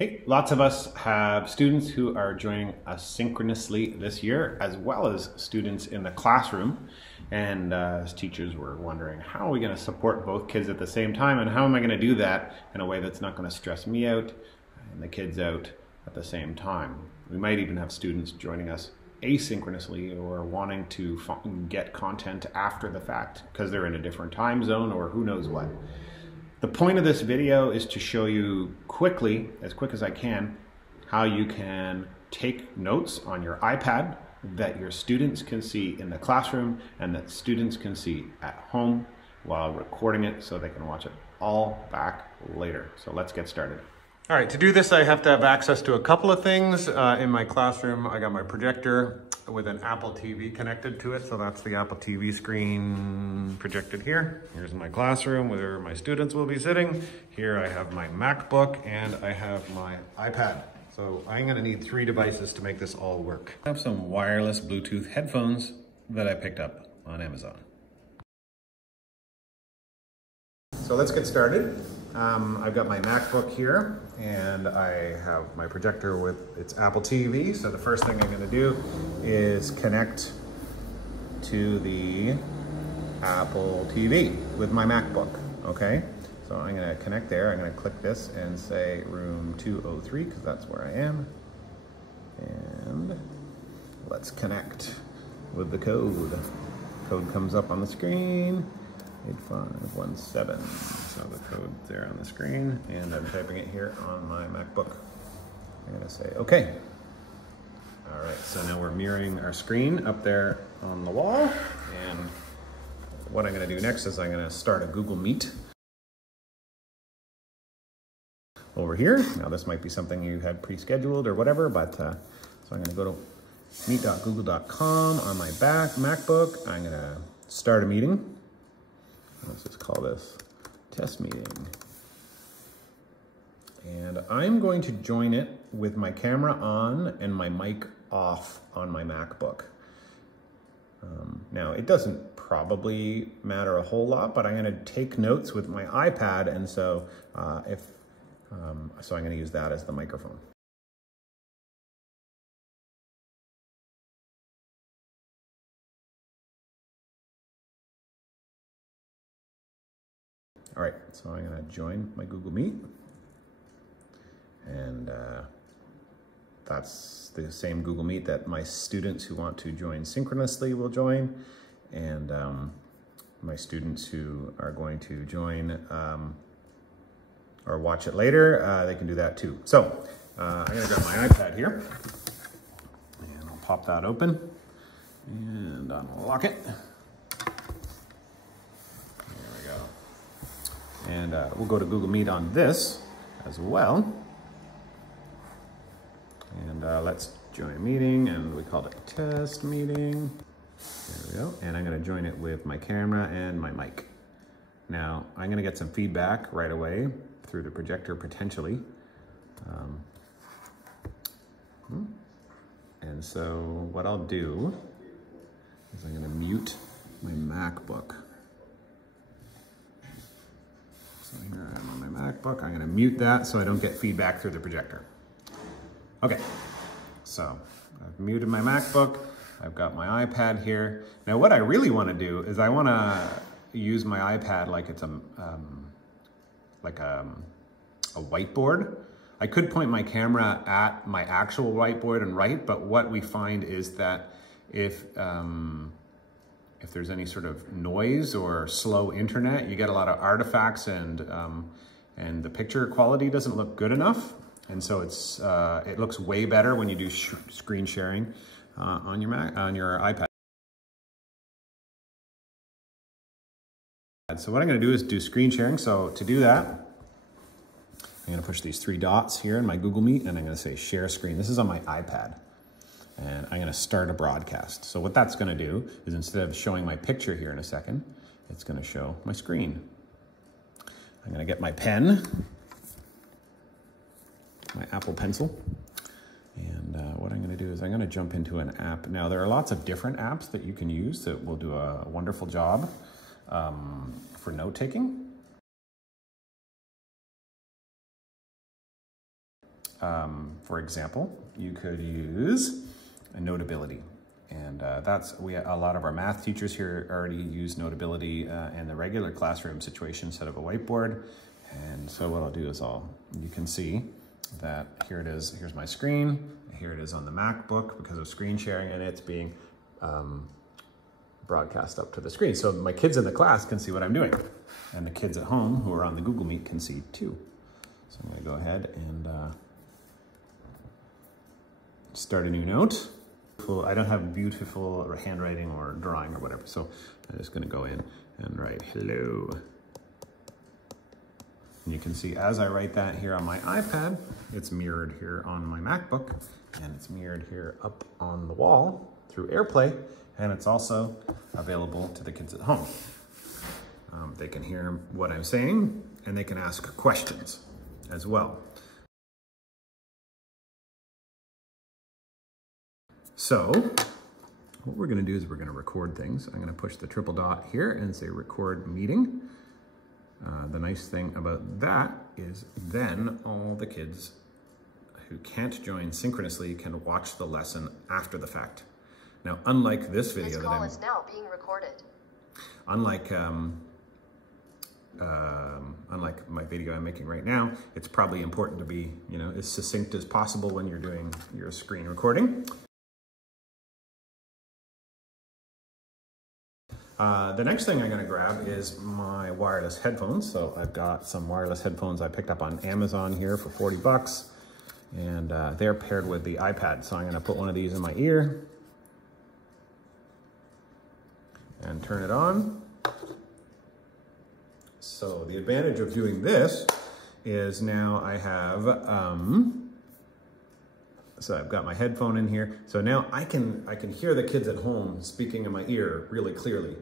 Hey, lots of us have students who are joining asynchronously this year, as well as students in the classroom. And as teachers, we're wondering, how are we going to support both kids at the same time? And how am I going to do that in a way that's not going to stress me out and the kids out at the same time? We might even have students joining us asynchronously or wanting to get content after the fact because they're in a different time zone or who knows what. The point of this video is to show you quickly, as quick as I can, how you can take notes on your iPad that your students can see in the classroom and that students can see at home while recording it so they can watch it all back later. So let's get started. All right, to do this, I have to have access to a couple of things. In my classroom, I got my projector with an Apple TV connected to it. So that's the Apple TV screen projected here. Here's my classroom where my students will be sitting. Here I have my MacBook and I have my iPad. So I'm gonna need 3 devices to make this all work. I have some wireless Bluetooth headphones that I picked up on Amazon. So let's get started. I've got my MacBook here and I have my projector with its Apple TV. So the first thing I'm going to do is connect to the Apple TV with my MacBook. Okay, so I'm going to connect there. I'm going to click this and say room 203 because that's where I am. And let's connect with the code. Code comes up on the screen. 8517. So the code's there on the screen and I'm typing it here on my MacBook. I'm gonna say okay. All right, so now we're mirroring our screen up there on the wall. And what I'm gonna do next is I'm gonna start a Google Meet over here. Now this might be something you had pre-scheduled or whatever, but so I'm gonna go to meet.google.com on my MacBook. I'm gonna start a meeting. Let's just call this test meeting. And I'm going to join it with my camera on and my mic off on my MacBook. Now, it doesn't probably matter a whole lot, but I'm going to take notes with my iPad, and so I'm going to use that as the microphone. All right, so I'm gonna join my Google Meet. And that's the same Google Meet that my students who want to join synchronously will join. And my students who are going to join or watch it later, they can do that too. So I'm gonna grab my iPad here and I'll pop that open and unlock it. And we'll go to Google Meet on this as well. And let's join a meeting, and we called it a test meeting. There we go. And I'm gonna join it with my camera and my mic. Now, I'm gonna get some feedback right away through the projector potentially. And so what I'll do is I'm gonna mute my MacBook. So here I am on my MacBook. I'm gonna mute that so I don't get feedback through the projector. Okay, so I've muted my MacBook. I've got my iPad here. Now what I really wanna do is I wanna use my iPad like it's a whiteboard. I could point my camera at my actual whiteboard and write, but what we find is that if there's any sort of noise or slow internet, you get a lot of artifacts and the picture quality doesn't look good enough. And so it looks way better when you do screen sharing on your iPad. So what I'm gonna do is do screen sharing. So to do that, I'm gonna push these 3 dots here in my Google Meet and I'm gonna say share screen. This is on my iPad. And I'm gonna start a broadcast. So what that's gonna do is instead of showing my picture here in a second, it's gonna show my screen. I'm gonna get my pen, my Apple Pencil, and what I'm gonna do is I'm gonna jump into an app. Now there are lots of different apps that you can use that will do a wonderful job for note-taking. for example, you could use a Notability. And a lot of our math teachers here already use Notability in the regular classroom situation instead of a whiteboard. And so what I'll do is you can see that here it is, here's my screen, here it is on the MacBook because of screen sharing, and it's being broadcast up to the screen. So my kids in the class can see what I'm doing, and the kids at home who are on the Google Meet can see too. So I'm gonna go ahead and start a new note. I don't have beautiful handwriting or drawing or whatever, so I'm just gonna go in and write hello. And you can see as I write that here on my iPad, it's mirrored here on my MacBook, and it's mirrored here up on the wall through AirPlay, and it's also available to the kids at home. They can hear what I'm saying, and they can ask questions as well. So what we're gonna do is we're gonna record things. I'm gonna push the triple dot here and say record meeting. The nice thing about that is then all the kids who can't join synchronously can watch the lesson after the fact. Now, unlike this video this call is now being recorded. Unlike my video I'm making right now, it's probably important to be, as succinct as possible when you're doing your screen recording. The next thing I'm going to grab is my wireless headphones. So I've got some wireless headphones I picked up on Amazon here for 40 bucks, and they're paired with the iPad. So I'm going to put one of these in my ear and turn it on. So the advantage of doing this is now I have, so I've got my headphone in here. So now I can hear the kids at home speaking in my ear really clearly.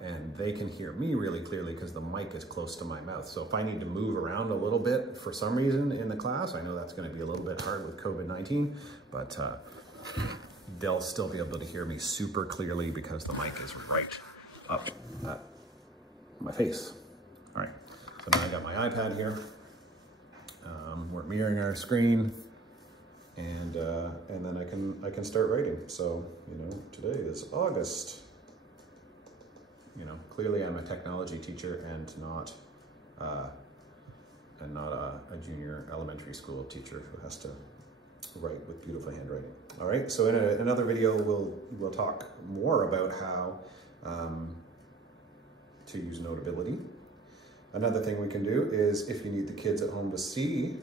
And they can hear me really clearly because the mic is close to my mouth. So if I need to move around a little bit for some reason in the class, I know that's going to be a little bit hard with COVID-19, but they'll still be able to hear me super clearly because the mic is right up at my face. All right, so now I got my iPad here. We're mirroring our screen, and then I can start writing. So today is August. Clearly I'm a technology teacher and not a junior elementary school teacher who has to write with beautiful handwriting. All right, so in another video we'll talk more about how to use Notability. Another thing we can do is if you need the kids at home to see,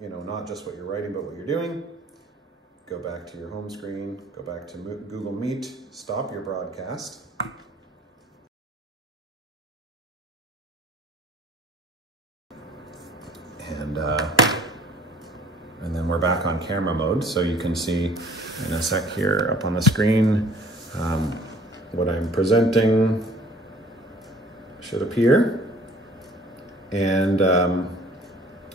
not just what you're writing, but what you're doing, go back to your home screen, go back to Google Meet, stop your broadcast. And then we're back on camera mode, so you can see in a sec here up on the screen what I'm presenting should appear. And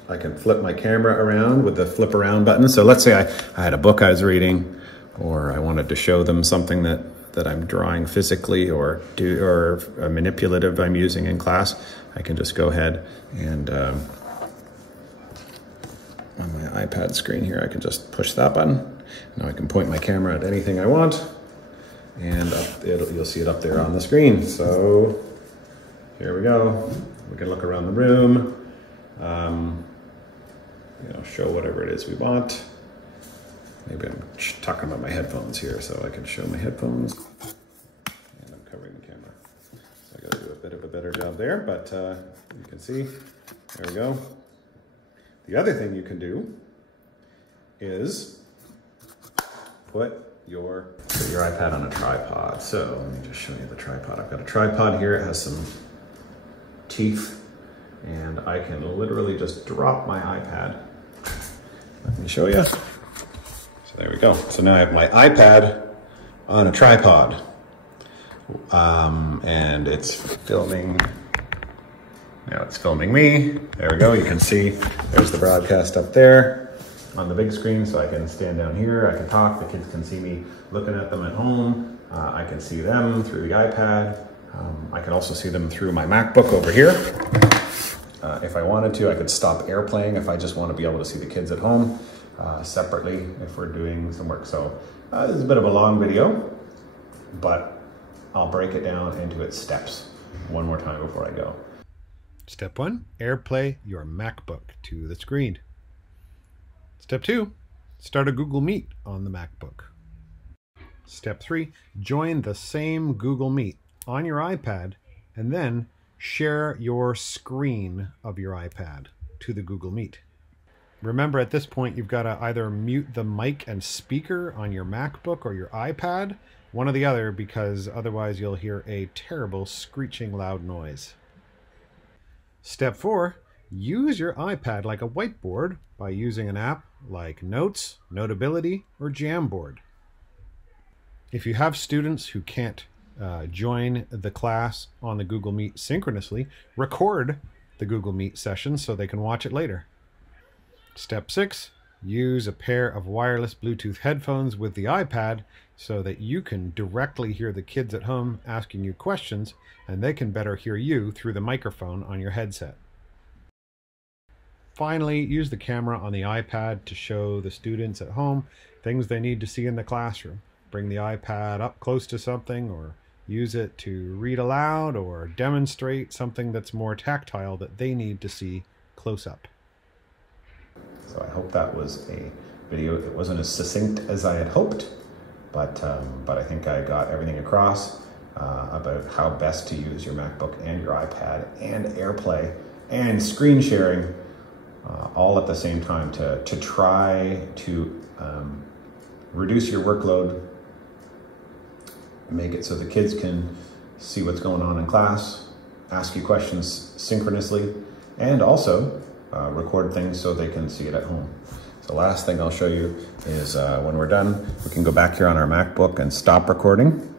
I can flip my camera around with the flip around button. So let's say I had a book I was reading, or I wanted to show them something that I'm drawing physically or a manipulative I'm using in class. I can just go ahead and on my iPad screen here, I can just push that button. Now I can point my camera at anything I want, and you'll see it up there on the screen. So here we go. We can look around the room, show whatever it is we want. Maybe I'm talking about my headphones here, so I can show my headphones. And I'm covering the camera. So I gotta do a bit of a better job there, but you can see, there we go. The other thing you can do is put your iPad on a tripod. So let me just show you the tripod. I've got a tripod here. It has some teeth, and I can literally just drop my iPad. Let me show you. So there we go. So now I have my iPad on a tripod, and it's filming. Now it's filming me. There we go. You can see there's the broadcast up there on the big screen, so I can stand down here. I can talk. The kids can see me looking at them at home. I can see them through the iPad. I can also see them through my MacBook over here. If I wanted to, I could stop airplaying if I just want to be able to see the kids at home separately if we're doing some work. So this is a bit of a long video, but I'll break it down into its steps one more time before I go. Step 1, AirPlay your MacBook to the screen. Step 2, start a Google Meet on the MacBook. Step 3, join the same Google Meet on your iPad and then share your screen of your iPad to the Google Meet. Remember, at this point, you've got to either mute the mic and speaker on your MacBook or your iPad, one or the other, because otherwise you'll hear a terrible screeching loud noise. Step 4, use your iPad like a whiteboard by using an app like Notes, Notability, or Jamboard. If you have students who can't join the class on the Google Meet synchronously, record the Google Meet session so they can watch it later. Step 6, use a pair of wireless Bluetooth headphones with the iPad so that you can directly hear the kids at home asking you questions and they can better hear you through the microphone on your headset. Finally, use the camera on the iPad to show the students at home things they need to see in the classroom. Bring the iPad up close to something or use it to read aloud or demonstrate something that's more tactile that they need to see close up. So I hope that was a video. It wasn't as succinct as I had hoped, but I think I got everything across about how best to use your MacBook and your iPad and AirPlay and screen sharing all at the same time to try to reduce your workload, make it so the kids can see what's going on in class, ask you questions synchronously, and also record things so they can see it at home. So last thing I'll show you is when we're done, we can go back here on our MacBook and stop recording.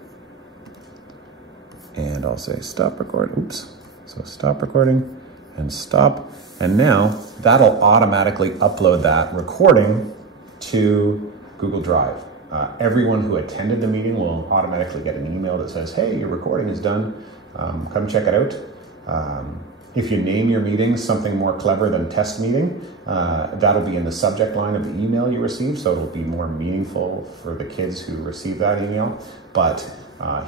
And I'll say stop record, oops. So stop recording and stop. And now that'll automatically upload that recording to Google Drive. Everyone who attended the meeting will automatically get an email that says, hey, your recording is done, come check it out. If you name your meetings something more clever than test meeting, that'll be in the subject line of the email you receive, so it'll be more meaningful for the kids who receive that email. But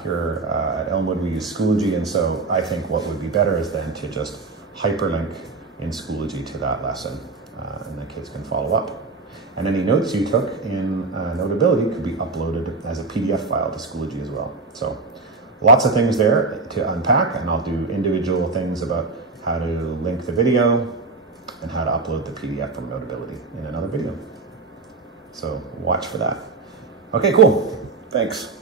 here at Elmwood we use Schoology, and so I think what would be better is then to just hyperlink in Schoology to that lesson, and the kids can follow up. And any notes you took in Notability could be uploaded as a PDF file to Schoology as well. So lots of things there to unpack, and I'll do individual things about how to link the video and how to upload the PDF from Notability in another video. So watch for that. Okay, cool. Thanks.